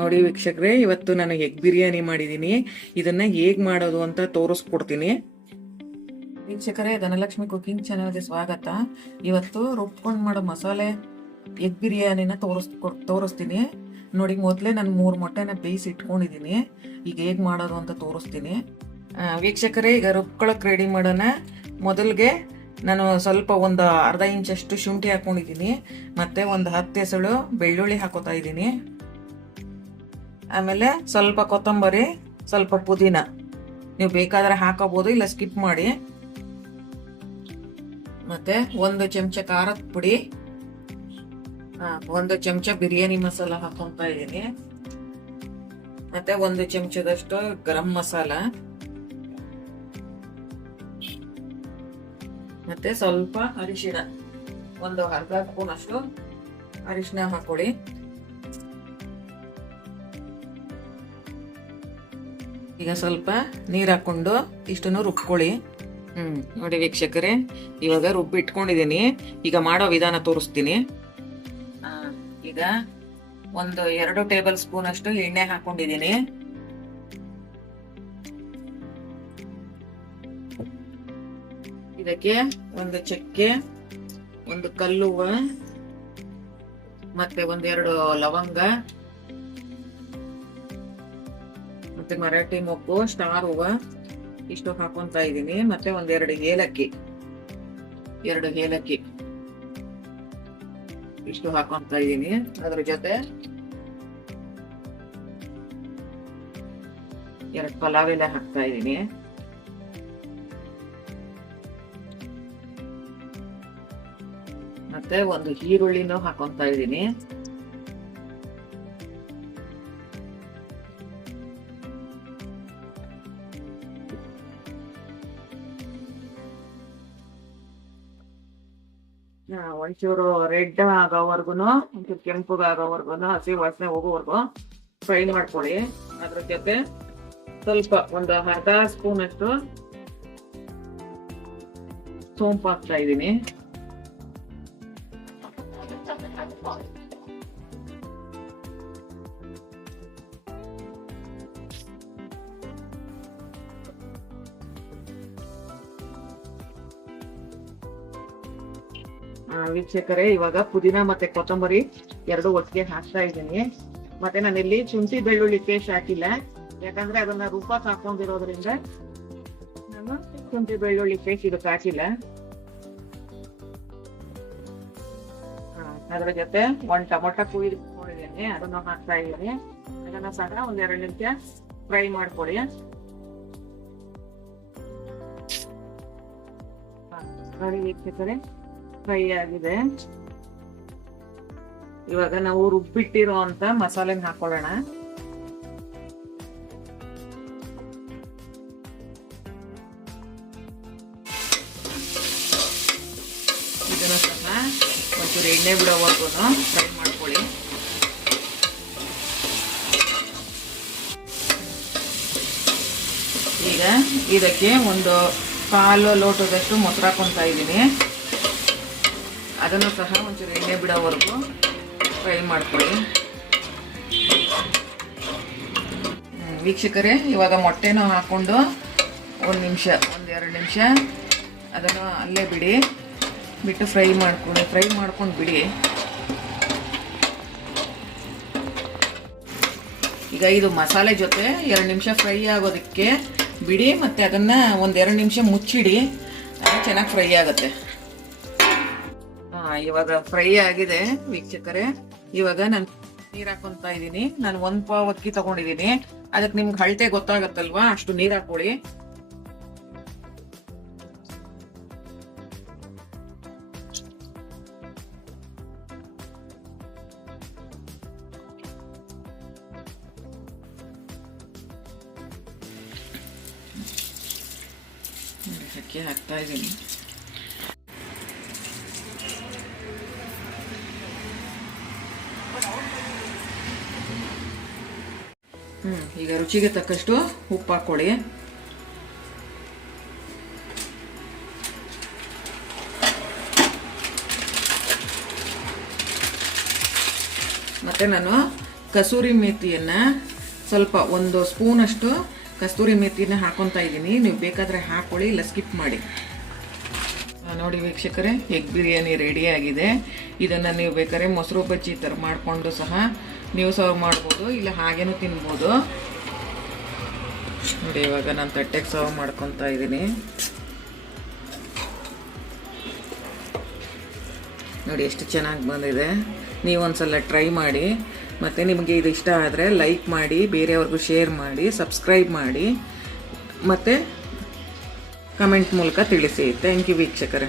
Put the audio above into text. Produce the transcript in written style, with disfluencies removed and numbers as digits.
ನೋಡಿ ವೀಕ್ಷಕರೇ, ಇವತ್ತು ನಾನು ಎಗ್ ಬಿರಿಯಾನಿ ಮಾಡಿದ್ದೀನಿ. ಇದನ್ನ ಹೇಗ್ ಮಾಡೋದು ಅಂತ ತೋರಿಸ್ಕೊಡ್ತೀನಿ. ವೀಕ್ಷಕರೇ, ಧನಲಕ್ಷ್ಮಿ ಕುಕಿಂಗ್ ಚಾನಲ್ಗೆ ಸ್ವಾಗತ. ಇವತ್ತು ರುಬ್ಕೊಂಡು ಮಾಡೋ ಮಸಾಲೆ ಎಗ್ ಬಿರಿಯಾನಿನ ತೋರಿಸ್ತೀನಿ. ನೋಡಿ, ಮೊದಲೇ ನಾನು 3 ಮೊಟ್ಟೆನ ಬೇಯಿಸಿ ಇಟ್ಕೊಂಡಿದ್ದೀನಿ. ಈಗ ಹೇಗ್ ಮಾಡೋದು ಅಂತ ತೋರಿಸ್ತೀನಿ. ವೀಕ್ಷಕರೇ, ಈಗ ರುಬ್ಕೊಳಕ್ ರೆಡಿ ಮಾಡೋಣ. ಮೊದಲಿಗೆ ನಾನು ಸ್ವಲ್ಪ ಒಂದು ಅರ್ಧ ಇಂಚಷ್ಟು ಶುಂಠಿ ಹಾಕೊಂಡಿದ್ದೀನಿ. ಮತ್ತೆ ಒಂದು 10 ಎಸಳು ಬೆಳ್ಳುಳ್ಳಿ ಹಾಕೋತಾ ಇದ್ದೀನಿ. ಆಮೇಲೆ ಸ್ವಲ್ಪ ಕೊತ್ತಂಬರಿ, ಸ್ವಲ್ಪ ಪುದೀನ. ನೀವು ಬೇಕಾದ್ರೆ ಹಾಕೋಬಹುದು, ಇಲ್ಲ ಸ್ಕಿಪ್ ಮಾಡಿ. ಮತ್ತೆ 1 ಚಮಚ ಖಾರದ ಪುಡಿ, 1 ಚಮಚ ಬಿರಿಯಾನಿ ಮಸಾಲ ಹಾಕೊಂತ ಇದ್ದೀನಿ. ಮತ್ತೆ 1 ಚಮಚದಷ್ಟು ಗರಂ ಮಸಾಲ, ಮತ್ತೆ ಸ್ವಲ್ಪ ಅರಿಶಿಣ, ಒಂದು ಅರ್ಧ ಸ್ಪೂನ್ ಅಷ್ಟು ಅರಿಶಿಣ ಹಾಕೊಳ್ಳಿ. ಈಗ ಸ್ವಲ್ಪ ನೀರ್ ಹಾಕೊಂಡು ಇಷ್ಟನ್ನು ರುಬ್ಕೊಳ್ಳಿ. ನೋಡಿ ವೀಕ್ಷಕರೇ, ಇವಾಗ ರುಬ್ಬಿ ಇಟ್ಕೊಂಡಿದ್ದೀನಿ. ಈಗ ಮಾಡೋ ವಿಧಾನ ತೋರಿಸ್ತೀನಿ. ಈಗ 2 ಟೇಬಲ್ ಸ್ಪೂನ್ ಅಷ್ಟು ಎಣ್ಣೆ ಹಾಕೊಂಡಿದ್ದೀನಿ. ಇದಕ್ಕೆ 1 ಚಕ್ಕೆ, 1 ಕಲ್ಲುವ, ಮತ್ತೆ 1-2 ಲವಂಗ, ಮತ್ತೆ ಮರಾಠಿ ಮೊಗ್ಗು, ಸ್ಟಾರ್ ಹೂವ ಇಷ್ಟು ಹಾಕೊಂತ ಇದ್ದೀನಿ. ಮತ್ತೆ 2 ಏಲಕ್ಕಿ ಇಷ್ಟು ಹಾಕೊಂತ ಇದ್ದೀನಿ. ಅದ್ರ ಜೊತೆ 2 ಪಲಾವ್ ಎಲೆ ಹಾಕ್ತಾ ಇದ್ದೀನಿ. ಮತ್ತೆ 1 ಈರುಳ್ಳಿನೂ ಹಾಕೊಂತ ಇದ್ದೀನಿ. ಒಂಚೂರು ರೆಡ್ ಆಗೋವರ್ಗುನು, ಒಂಚೂರು ಕೆಂಪುಗಾಗೋವರ್ಗುನು, ಹಸಿ ವಾಸನೆ ಹೋಗೋವರ್ಗು ಫ್ರೈ ಮಾಡ್ಕೊಳ್ಳಿ. ಅದ್ರ ಜೊತೆ ಸ್ವಲ್ಪ ಒಂದು ಅರ್ಧ ಸ್ಪೂನ್ ಅಷ್ಟು ಸೋಂಪು ಹಾಕ್ತಾ ಇದ್ದೀನಿ. ವೀಕ್ಷಕರೇ, ಇವಾಗ ಪುದೀನ ಮತ್ತೆ ಕೊತ್ತಂಬರಿ 2 ಒಟ್ಟಿಗೆ ಹಾಕ್ತಾ ಇದ್ದೀನಿ. ಮತ್ತೆ ನಾನಿಲ್ಲಿ ಶುಂಠಿ ಬೆಳ್ಳುಳ್ಳಿ ಪೇಸ್ಟ್ ಹಾಕಿಲ್ಲ, ಯಾಕಂದ್ರೆ ಅದನ್ನ ರುಬ್ಬಕ್ ಹಾಕೊಂಡಿರೋದ್ರಿಂದ ನಾನು ಶುಂಠಿ ಬೆಳ್ಳುಳ್ಳಿ ಪೇಸ್ಟ್ ಇದಕ್ಕೆ ಹಾಕಿಲ್ಲ. ಅದ್ರ ಜೊತೆ 1 ಟೊಮೊಟೊ ಕುಯ್ದಿಟ್ಕೊಂಡಿದ್ದೀನಿ, ಅದನ್ನು ಹಾಕ್ತಾ ಇದ್ದೀನಿ. ಅದನ್ನ ಸಹ 1-2 ನಿಮಿಷ ಫ್ರೈ ಮಾಡ್ಕೊಳ್ಳಿ. ನೋಡಿ ವೀಕ್ಷಕರೇ, ಫ್ರೈ ಆಗಿದೆ. ಇವಾಗ ನಾವು ರುಬ್ಬಿಟ್ಟಿರೋ ಅಂತ ಮಸಾಲೆನ ಹಾಕೊಳ್ಳೋಣ. ಇದನ್ನ ಸಹ ಒಂಚೂರು ಎಣ್ಣೆ ಬಿಡೋವರೆಗೂ ಫ್ರೈ ಮಾಡ್ಕೊಳ್ಳಿ. ಈಗ ಇದಕ್ಕೆ 1/4 ಲೋಟದಷ್ಟು ಮೊಸರು ಹಾಕೊಂತ ಇದ್ದೀನಿ. ಅದನ್ನು ಸಹ ಒಂಚೂರು ಎಣ್ಣೆ ಬಿಡೋವರೆಗೂ ಫ್ರೈ ಮಾಡ್ಕೊಳ್ಳಿ. ವೀಕ್ಷಕರೇ, ಇವಾಗ ಮೊಟ್ಟೆನೂ ಹಾಕೊಂಡು 1 ನಿಮಿಷ, 1-2 ನಿಮಿಷ ಅದನ್ನು ಅಲ್ಲೇ ಬಿಟ್ಟು ಫ್ರೈ ಮಾಡ್ಕೊಂಡು ಬಿಡಿ. ಈಗ ಇದು ಮಸಾಲೆ ಜೊತೆ 2 ನಿಮಿಷ ಫ್ರೈ ಆಗೋದಕ್ಕೆ ಬಿಡಿ. ಮತ್ತೆ ಅದನ್ನ 1-2 ನಿಮಿಷ ಮುಚ್ಚಿಡಿ, ಅದು ಚೆನ್ನಾಗಿ ಫ್ರೈ ಆಗುತ್ತೆ. ಇವಾಗ ಫ್ರೈ ಆಗಿದೆ ವೀಕ್ಷಕರೇ. ಇವಾಗ ನಾನು ನೀರ್ ಹಾಕೊಂತ ಇದ್ದೀನಿ. ನಾನು 1 ಪಾವ್ ಅಕ್ಕಿ ತಗೊಂಡಿದ್ದೀನಿ. ಅದಕ್ಕೆ ನಿಮ್ಗೆ ಅಳತೆ ಗೊತ್ತಾಗತ್ತಲ್ವಾ, ಅಷ್ಟು ನೀರ್ ಹಾಕೊಳ್ಳಿ. ಅಕ್ಕಿ ಹಾಕ್ತಾ ಇದ್ದೀನಿ. ಈಗ ರುಚಿಗೆ ತಕ್ಕಷ್ಟು ಉಪ್ಪು ಹಾಕೊಳ್ಳಿ. ಮತ್ತೆ ನಾನು ಕಸೂರಿ ಮೇಥಿಯನ್ನು ಸ್ವಲ್ಪ ಒಂದು ಸ್ಪೂನಷ್ಟು ಕಸ್ತೂರಿ ಮೇಥಿನ ಹಾಕೊತಾ ಇದ್ದೀನಿ. ನೀವು ಬೇಕಾದರೆ ಹಾಕೊಳ್ಳಿ, ಇಲ್ಲ ಸ್ಕಿಪ್ ಮಾಡಿ. ನೋಡಿ ವೀಕ್ಷಕರೇ, ಎಗ್ ಬಿರಿಯಾನಿ ರೆಡಿ ಆಗಿದೆ. ಇದನ್ನು ನೀವು ಬೇಕಾದ್ರೆ ಮೊಸರು ಬಜ್ಜಿ ಥರ ಮಾಡಿಕೊಂಡು ಸಹ ನೀವು ಸರ್ವ್ ಮಾಡ್ಬೋದು, ಇಲ್ಲ ಹಾಗೇನೂ ತಿನ್ಬೋದು. ನೋಡಿ ಇವಾಗ ನಾನು ತಟ್ಟೆಗೆ ಸರ್ವ್ ಮಾಡ್ಕೊತಾ ಇದ್ದೀನಿ. ನೋಡಿ ಎಷ್ಟು ಚೆನ್ನಾಗಿ ಬಂದಿದೆ. ನೀವು ಒಂದ್ಸಲ ಟ್ರೈ ಮಾಡಿ. ಮತ್ತು ನಿಮಗೆ ಇದು ಇಷ್ಟ ಆದರೆ ಲೈಕ್ ಮಾಡಿ, ಬೇರೆಯವ್ರಿಗೂ ಶೇರ್ ಮಾಡಿ, ಸಬ್ಸ್ಕ್ರೈಬ್ ಮಾಡಿ, ಮತ್ತು ಕಮೆಂಟ್ ಮೂಲಕ ತಿಳಿಸಿ. ಥ್ಯಾಂಕ್ ಯು ವೀಕ್ಷಕರೇ.